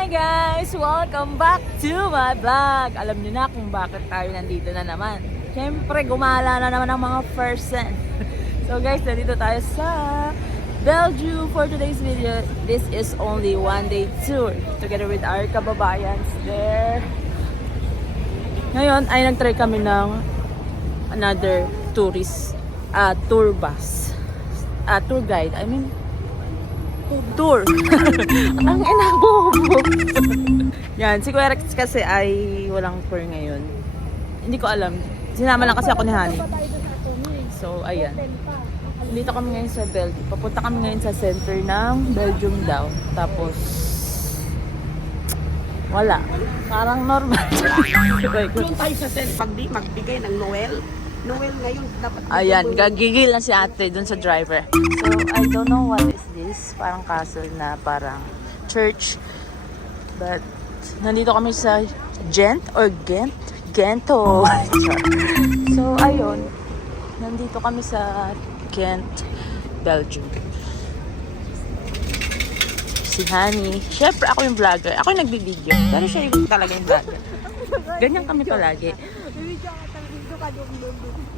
Hi guys! Welcome back to my vlog! Alam niyo na kung bakit tayo nandito na naman. Siyempre, gumala na naman ang mga person. So guys, nandito tayo sa Belgium for today's video. This is only one day tour together with our kababayans there. Ngayon ay nag-try kami ng another tourist tour bus. Tour guide. I mean, tour. Ang inabobo. Yan, si Kuya Rex kasi ay walang tour ngayon. Hindi ko alam. Sinama lang kasi ako ni Honey. So, ayan. Dito kami ngayon sa Belgium. Papunta kami ngayon sa center ng Belgium daw. Tapos, wala. Parang normal. Doon tayo sa center. Magbigay ng Noel. Noel ngayon dapat. Ayan, gagigil na si ate dun sa driver. So, I don't know what is this. Parang castle na parang church. But, nandito kami sa Gent or Ghent? Gento. So, ayun. Nandito kami sa Ghent, Belgium. Si Honey. Siyempre, ako yung vlogger. Ako yung nagbibideo. Pero siya yung talaga yung vlogger. Ganyan kami palagi.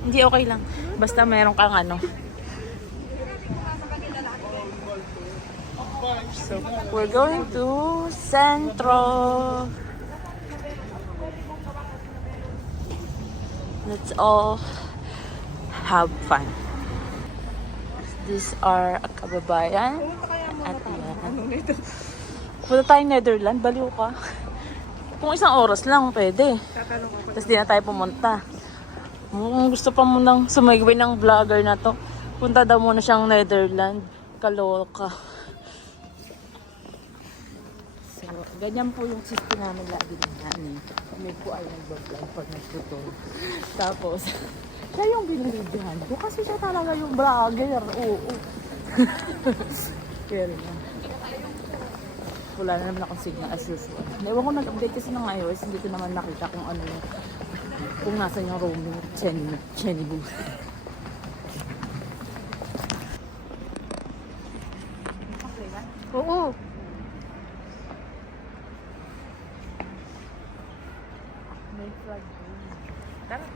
Hindi, okay lang. Basta meron kang ano. So, we're going to Centro. Let's all have fun. These are a kababayan. At yan. Punta tayong Netherlands. Baliw ka. Kung isang oras lang, pwede. Tapos di na tayo pumunta. Gusto pa munang sumigway ng vlogger na to. Punta daw muna siyang Netherlands. Kaloka. So, ganyan po yung system namin lagi din namin. Kami po ay nag-vlog pag nagtuturo. Tapos, siya yung binilidyahan ko. Kasi siya talaga yung vlogger. Oo. Pero na. Wala na naman akong signal as usual. Ewan ko nag-update kasi ng iOS. Hindi ko naman nakita kung ano yung kung nasa yung roaming Chenny Boo. Oo. May flag. Tara.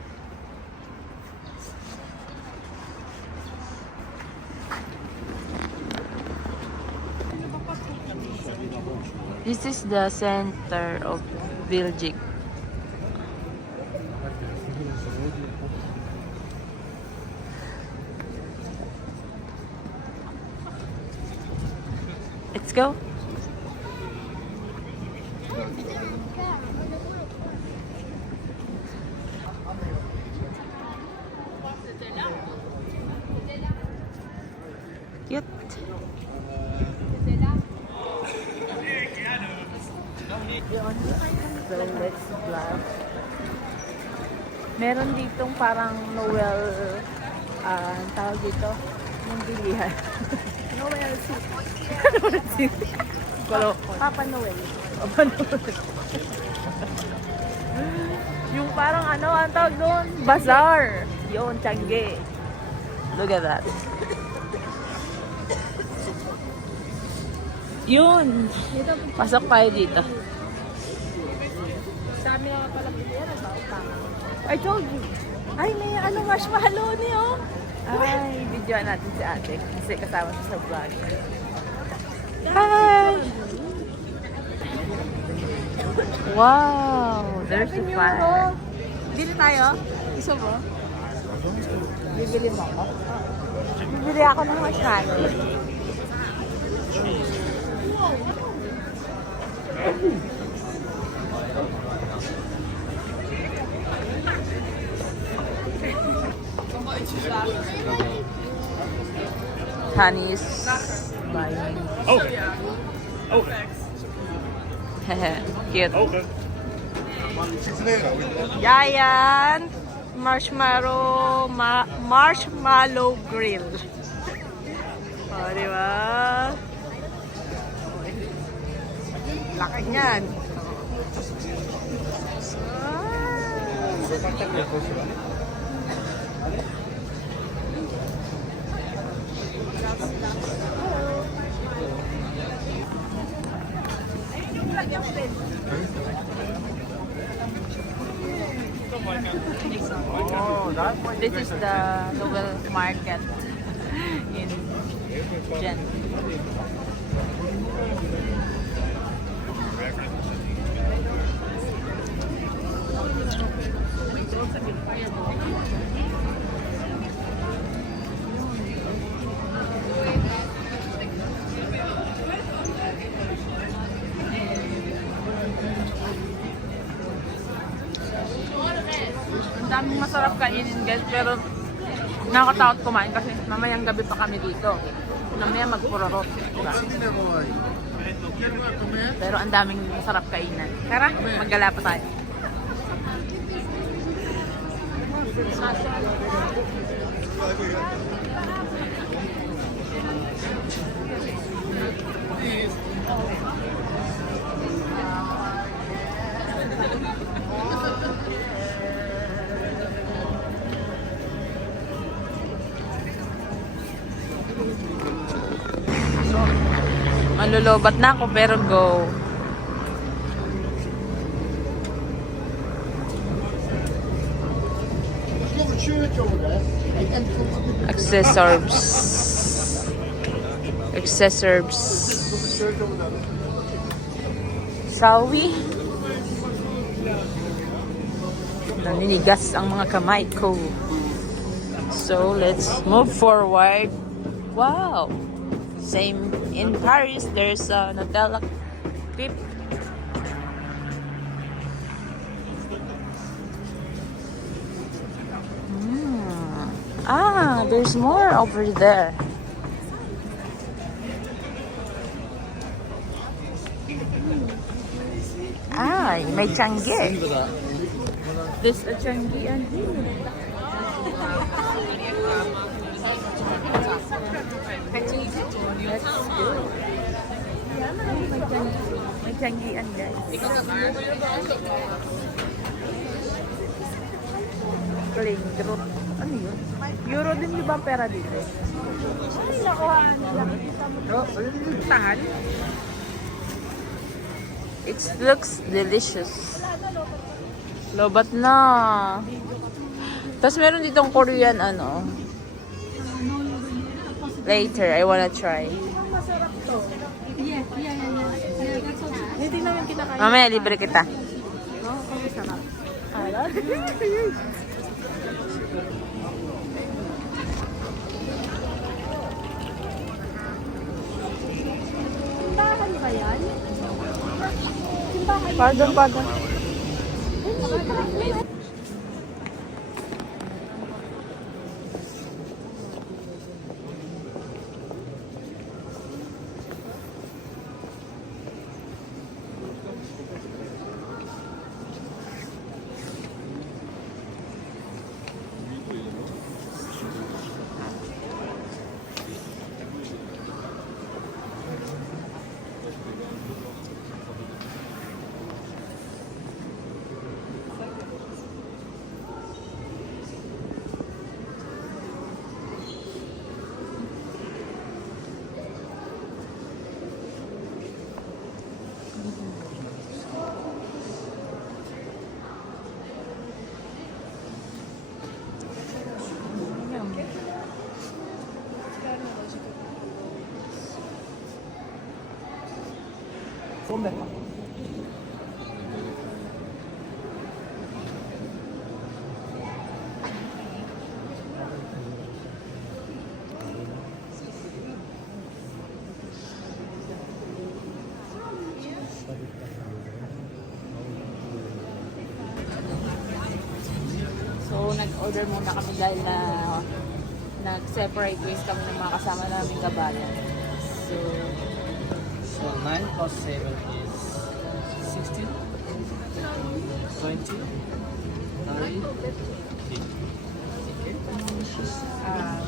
This is the center of Belgium. Let's go. Cute. So let's vlog. Meron ditong parang Noel, tawag dito, yung bilihan. Noel City. Papa Noel. Papa Noel. Yung parang ano, ang tawag doon? Bazaar. Yun, Tiangge. Look at that. Yun. Pasok tayo dito. Dami na pala bilihan. I told you. Ay, may ano, marshmallow niyo. Ay, video natin si ate. Kasi kasama siya sa vlog. Hi! Wow! There's a fan. Dito tayo? Gusto mo? Bibili mo ako? Bibili ako ng marshmallow. Honey is buying. Oh. Oh. Cute. Okay. Giant marshmallow grill. Oh, di ba? Laki niyan. This is the Novel Market in Jen. Ang daming masarap kainin guys, pero nakakatakot kumain kasi mamayang gabi pa kami dito. Mamaya magpurorot, diba? Pero ang daming masarap kainan. Tara, maggala pa tayo. Malulubat na ako pero go. Accessories. Accessories. Shall we? Naninigas ang mga kamay ko. So let's move forward. Wow. Same in Paris, there's a Nutella Crepe. Ah, there's more over there. Ah, may Changi. There's a Changi and here. That's good. May Changian guys. Plain fruit. Ano yun? Euro din di ba ang pera dito? Ay, nakuhaan nila. Tangan. It looks delicious. Lobat na. Tapos meron ditong Korean ano. Later, I wanna try. Hindi namin kinakain. Mamaya, libre kita. Oo, masarap. Simbahan ba yan? Simbahan. Pardon. So, nag-order muna kami dahil na nag-separate ways kami ng mga kasama namin kabayan. So 9 plus 7 is 16, 20, 30.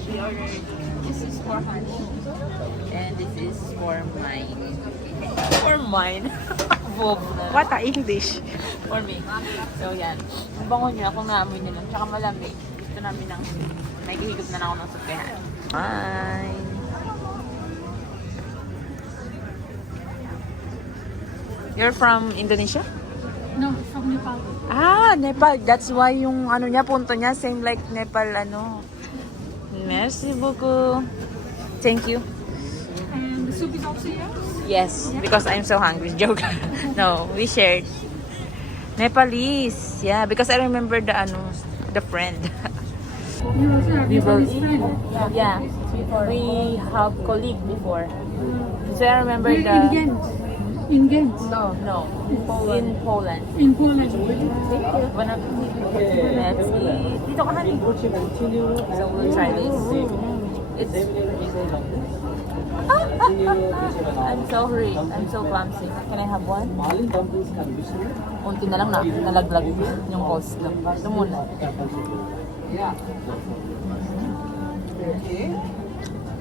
We ordered, this is for honey, and this is for mine. For mine? Bob na. What a English? For me. So, yan. Ang bango niya, kung naamoy niya lang. Tsaka malamig. Gusto namin ng, may hihigop na ako ng sukehan. Mine. You're from Indonesia? No, from Nepal. Ah, Nepal. That's why yung ano niya, punto niya, same like Nepal, ano. Merci beaucoup. Thank you. And the soup is also yours? Yes, because I'm so hungry. Joke. No, we shared. Nepalese. Yeah, because I remember the ano, the friend. You also have We this will on his friend. Yeah, we have colleague before. So I remember Where the... in Ghent? In Ghent? No, in Poland. In Poland. One of let's eat. Dito ka, honey. So we'll try this. It's... I'm sorry. I'm so clumsy. Can I have one? Unti na lang na. Nalaglag yung cost. Ito muna.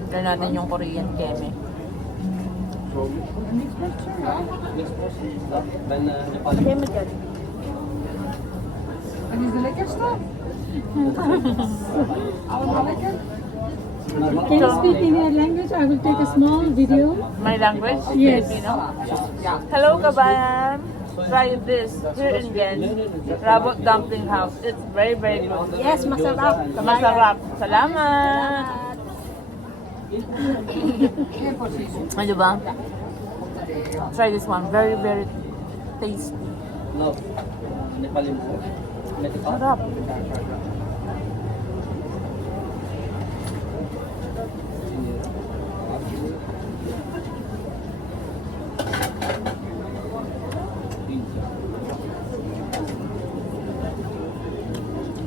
Try natin yung Korean keme. Keme dyan. En is de lekkerste? Allemaal lekker? Can you speak in your language? I will take a small video. My language? Yes. Filipino? Hello, kabayan! Try this here in Ghent. Rabot Dumpling House. It's very, very good. Yes, masarap. Masarap. Salamat! Ano ba? Try this one. Very, very tasty. Sarap.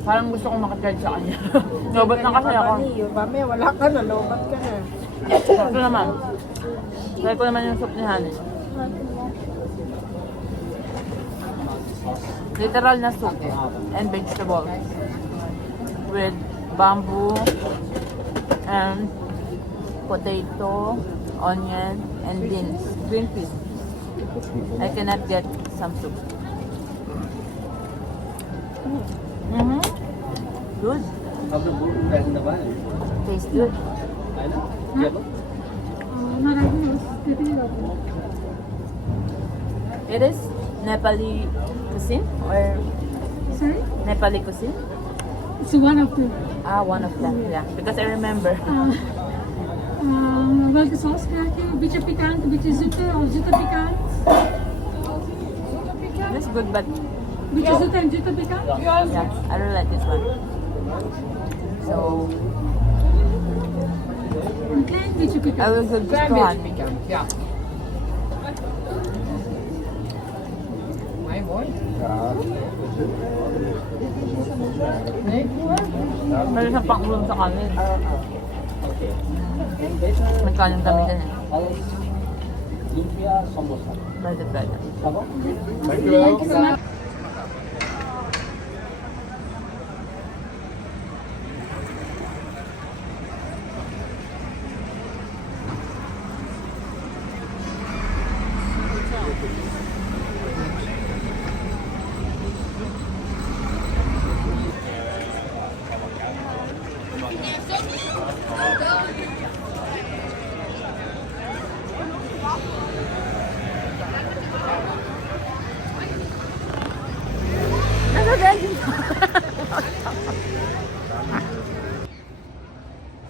Parang gusto kong makatry sa kanya. Lobat na kasi ako. Mami, wala ka na. Lobat ka na. Ito naman. Try ko naman yung soup ni Honey. Literal na soup and vegetable with bamboo and potato, onion, and beans. Green peas. I cannot get some soup. Mm-hmm. Good. Tastes good. It is Nepali cuisine or Sorry? Nepali cuisine? It's one of the. Ah, one of them. Yeah, because I remember. Welke saus krijg je? Een beetje pikant, een beetje zoete pikant. It's good, but Beetje zoete en zoete pikant. yeah, I don't like this one. So Een klein beetje I pikant. will give this to Han. Meron siyang pakbulong sa kanin. May kanin kami din eh. Pwede, pwede.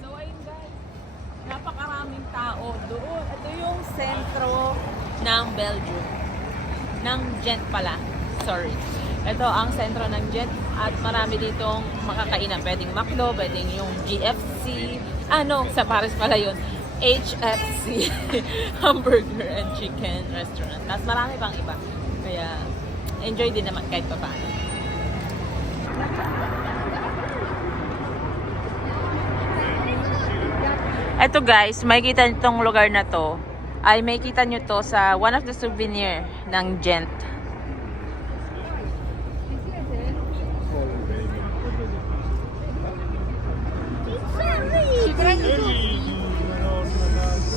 So ayun guys, napakaraming tao doon. Ito yung sentro ng Belgium. Ng Ghent pala. Sorry. Ito ang sentro ng Ghent at marami ditong makakainan. Pwedeng McDo, pwedeng yung GFC. Sa Paris pala yun. HFC. Hamburger and Chicken Restaurant. Tapos marami pang iba. Kaya enjoy din naman kahit pa paano. Eto guys, makikita nyo itong lugar na to. Ay makikita nyo to sa one of the souvenir ng Ghent.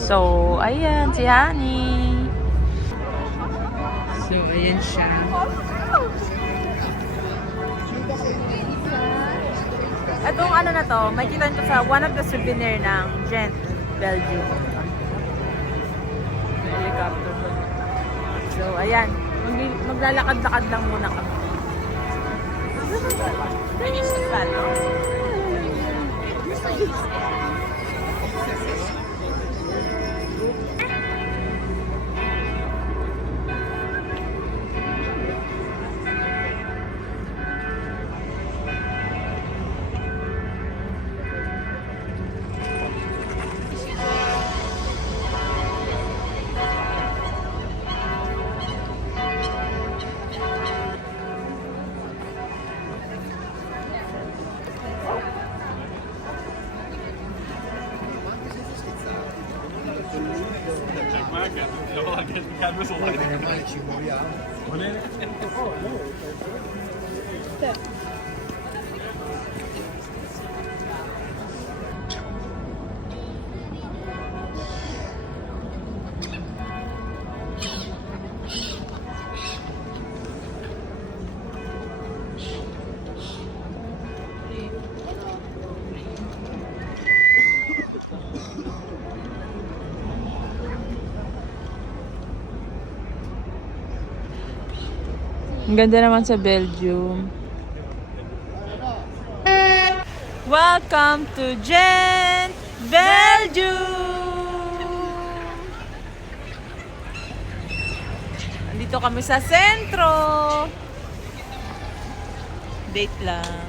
So, ayan, si Honey. So, ayan siya. Itong ano na to, makikita nyo sa one of the souvenir ng Ghent, Belgium. Helicopter. So, ayan. Maglalakad-lakad lang muna kami. Ang ganda naman sa Belgium. Welcome to Gent, Belgium! Andito kami sa sentro. Date lang.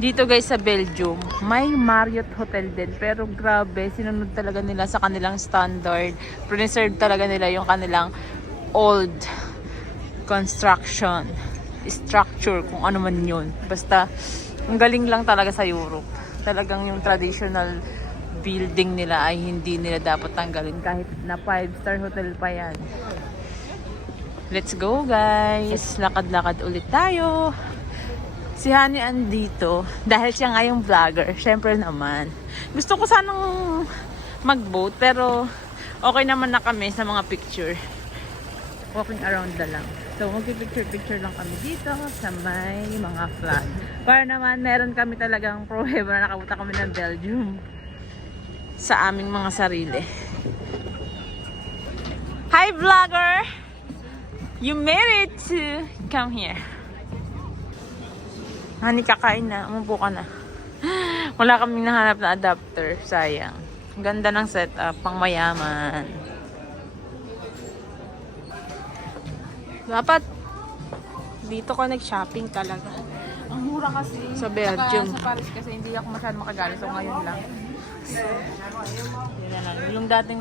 Dito guys sa Belgium, may Marriott Hotel din. Pero grabe, sinunod talaga nila sa kanilang standard. Preserve talaga nila yung kanilang old construction structure, kung ano man yun. Basta, ang galing lang talaga sa Europe. Talagang yung traditional building nila ay hindi nila dapat tanggalin kahit na 5-star hotel pa yan. Let's go guys! Lakad-lakad ulit tayo. Si Honey andito dahil siya nga yung vlogger. Syempre naman. Gusto ko sanang mag-boat pero okay naman na kami sa mga picture. Walking around na lang. So, mag-picture-picture lang kami dito sa may mga flag. Para naman, meron kami talagang pruweba na nakapunta kami ng Belgium sa aming mga sarili. Hi, vlogger! You made it to come here. Honey, kakain na. Umupo ka na. Wala kaming nahanap na adapter. Sayang. Ganda ng setup. Pang mayaman. Dapat dito ko nag-shopping talaga. Ang mura kasi Sa Belgium. Sa Paris kasi hindi ako masyado makagaling. So ngayon lang. Yun na lang. Yung dating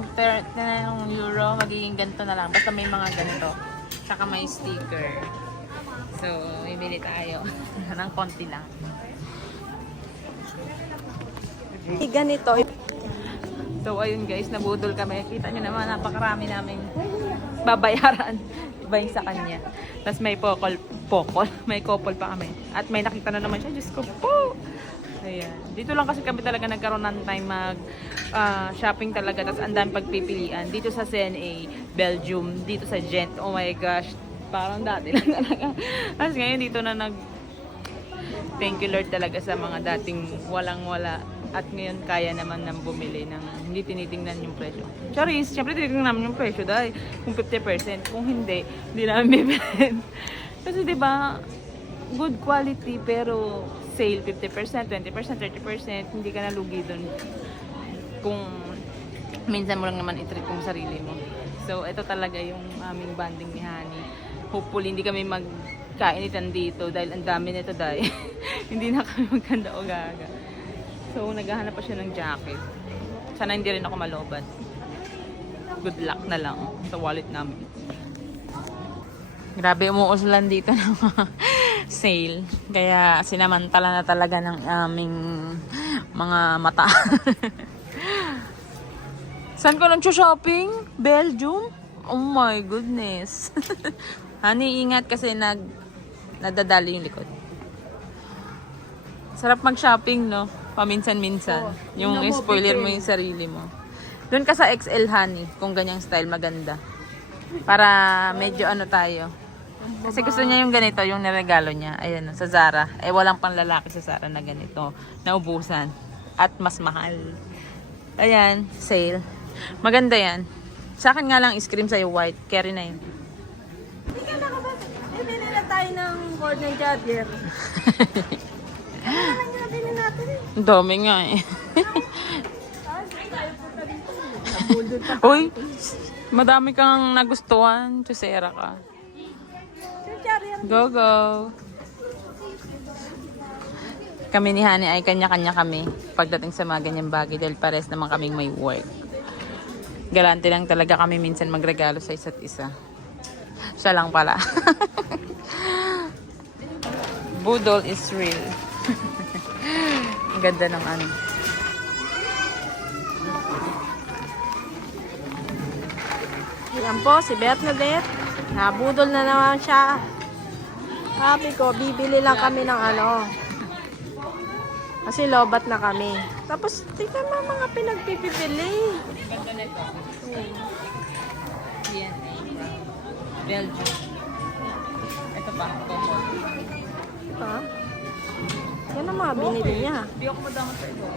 euro, magiging ganito na lang. Basta may mga ganito. Tsaka may sticker. So, bibili tayo. Ng konti lang. Ganito. So, ayun guys, nabudol kami. Kita nyo naman, napakarami namin babayaran. Iba yung sa kanya. Tapos may pokol. May couple pa kami. At may nakita na naman siya. Diyos ko po! Ayan. Dito lang kasi kami talaga nagkaroon ng time mag shopping talaga. Tapos ang dami pagpipilian. Dito sa CNA, Belgium. Dito sa Gent. Oh my gosh. Parang dati lang talaga. Tapos ngayon dito na thank you Lord talaga sa mga dating walang-wala. At ngayon kaya naman nang bumili ng hindi tinitingnan yung presyo. Charis, syempre tinitingnan namin yung presyo dahil kung 50%. Kung hindi namin bibili. Kasi diba, good quality pero sale 50%, 20%, 30%, hindi ka nalugi dun. Kung minsan mo lang naman i-treat yung sarili mo. So, ito talaga yung aming banding ni Honey. Hopefully, hindi kami magkainitan dito dahil ang dami nito dahil hindi na kami magkanda o gaga. So, naghahanap pa siya ng jacket. Sana hindi rin ako malobat. Good luck na lang sa wallet namin. Grabe, umuusulan dito ng sale. Kaya sinamantala na talaga ng aming mga mata. Saan ko lang shopping? Belgium? Oh my goodness. Honey, ingat kasi nadadali yung likod. Sarap mag-shopping, no? Paminsan-minsan. Yung spoiler mo yung sarili mo. Doon ka sa XL, Honey, kung ganyang style maganda. Para medyo ano tayo. Kasi gusto niya yung ganito, yung niregalo niya. Ayan, sa Zara. Eh, walang panlalaki sa Zara na ganito. Naubusan. At mas mahal. Ayan, sale. Maganda yan. Sa akin nga lang, ice cream sa'yo white. Carry na yun. Bibili na tayo ng corn ng jagger. Ano naman yung nabili natin eh? Ang dami nga eh. Uy, madami kang nagustuhan. Chusera ka. Go, go. Kami ni Honey ay kanya-kanya kami pagdating sa mga ganyang bagay dahil pares naman kaming may work. Galante lang talaga kami minsan magregalo sa isa't isa. Siya lang pala. Budol is real. Ang ganda ng ano. Yan po, si Beth na Beth. Nabudol na naman siya. Sabi ko, bibili lang kami ng ano. Kasi lobat na kami. Tapos, tignan mo mga pinagpipili. Ganda nito. DNA. Belgium. Ito pa. Ha? Yan ang mga binili niya. Hindi ako madama sa ito.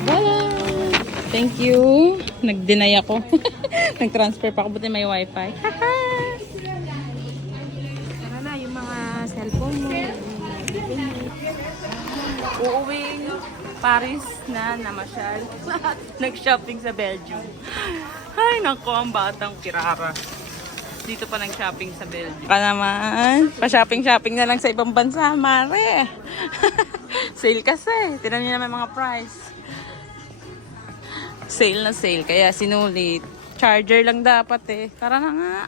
Bye! Thank you. Nag-deny ako. Nag-transfer pa ako, buti may wifi. Tara na, yung mga cellphone mo. Uuwing Paris na namasyal. Nag-shopping sa Belgium. Ay, nako, ang batang kirara. Dito pa nag-shopping sa Belgium. Ka naman. Pa-shopping-shopping na lang sa ibang bansa, mare. Sale kasi. Tinan niyo naman mga price. Sale na sale. Kaya sinulit. Charger lang dapat eh. Tara na nga.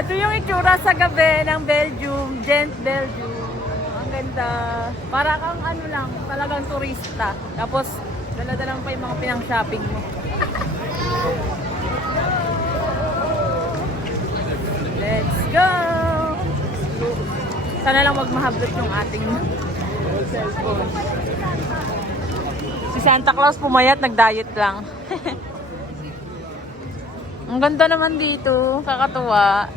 Ito yung itsura sa gabi ng Belgium. Gent, Belgium. Ang ganda. Para kang ano lang, talagang turista. Tapos, dala-dalang pa yung mga pinang-shopping mo. Let's go! Sana lang wag mahablot yung ating cellphone. Si Santa Claus pumayat, nag-diet lang. Ang ganda naman dito. Kakatuwa.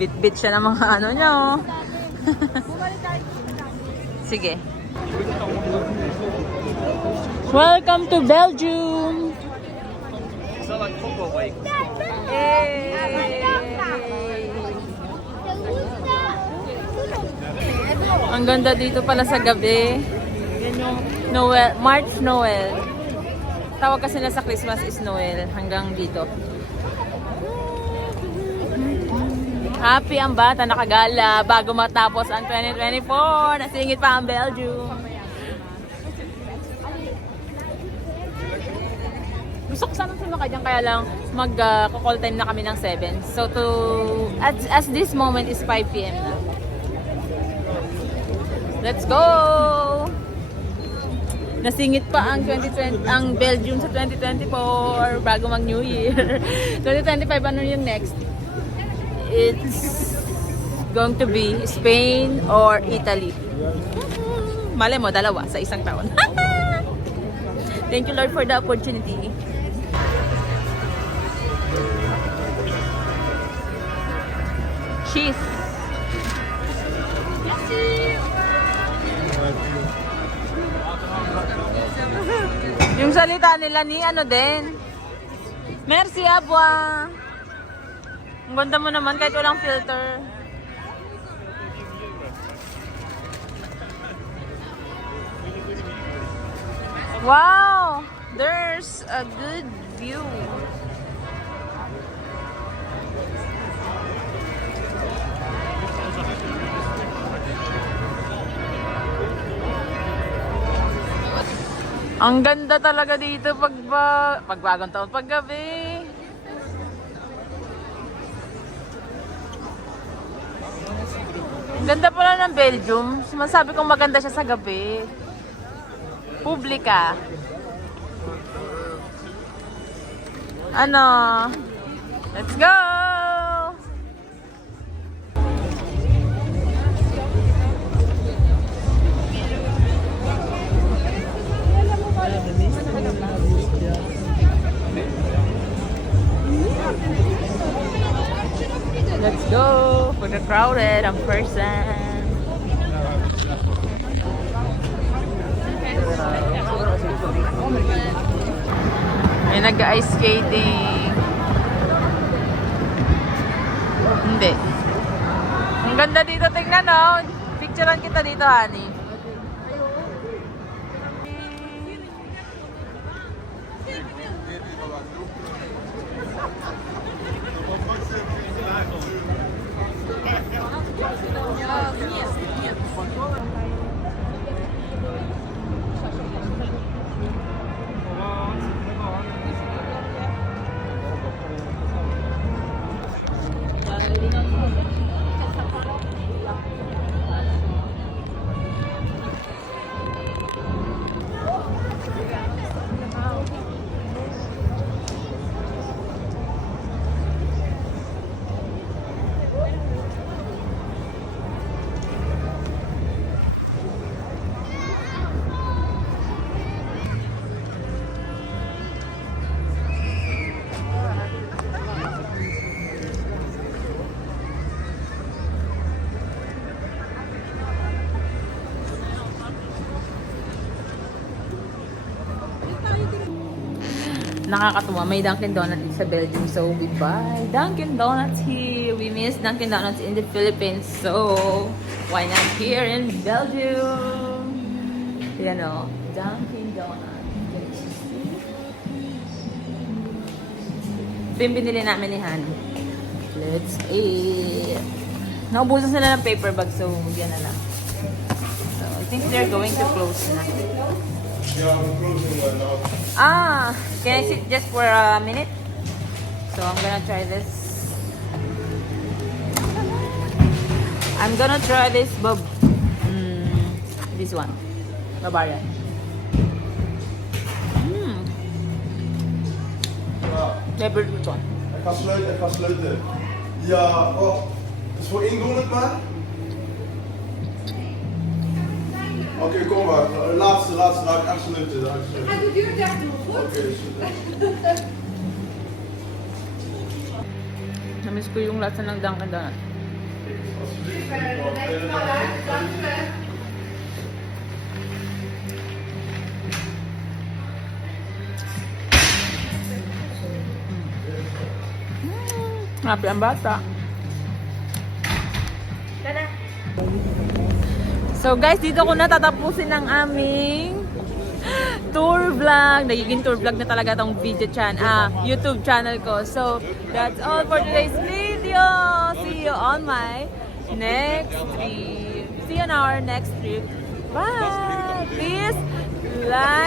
Bit-bit siya ng mga ano niya, oh. Sige. Welcome to Belgium! Hey! Ang ganda dito pala sa gabi. Yan yung Noel, March Noel. Tawag kasi na sa Christmas is Noel. Hanggang dito. Happy ang bata, nakagala bago matapos ang 2024. Nasingit pa ang Belgium. Gusto ko sana sumakay dyan, kaya lang mag-call time na kami ng 7. So as this moment is 5 PM na. Let's go! Nasingit pa ang 2020, ang Belgium sa 2024 bago mag New Year. 2025 ano yung next? It's going to be Spain or Italy. Malay mo, dalawa sa isang taon. Thank you Lord for the opportunity. Cheese. Yung salita nila ni ano din. Merci abwa. Ang ganda mo naman kahit walang filter. Wow! There's a good view. Ang ganda talaga dito pagbagong taon, paggabi. Ang ganda pala ng Belgium. Masabi kong maganda siya sa gabi. Publica. Ano? Let's go! Let's go for the crowded and person. May nag-ice skating. Hindi. Ang ganda dito, tingnan oh. Picturean kita dito, honey. Nakakatuwa, may Dunkin' Donuts sa Belgium, so we buy Dunkin' Donuts here. We miss Dunkin' Donuts in the Philippines, so why not here in Belgium? Yan o, Dunkin' Donuts. Ito yung binili namin ni Han. Let's eat. Naubusan sila ng paper bag, so yan na lang. So I think they're going to close na. Can I sit just for a minute? So I'm gonna try this. I'm gonna try this this one, Bavarian. Favorite which one? Ik ga sluiten. Ja, oh. Dat is voor één donut maar. Oké, kom maar. Laatste, laat ik afsluiten. Het duurt echt nog goed. Oké, super. Namiss ko yung lasa ng Dunkin' Donuts. Happy ang bata. So guys, dito ko natatapusin ang aming tour vlog. Nagiging tour vlog na talaga tong YouTube channel ko. So that's all for today's video. See you on my next trip. See you on our next trip. Bye! Please like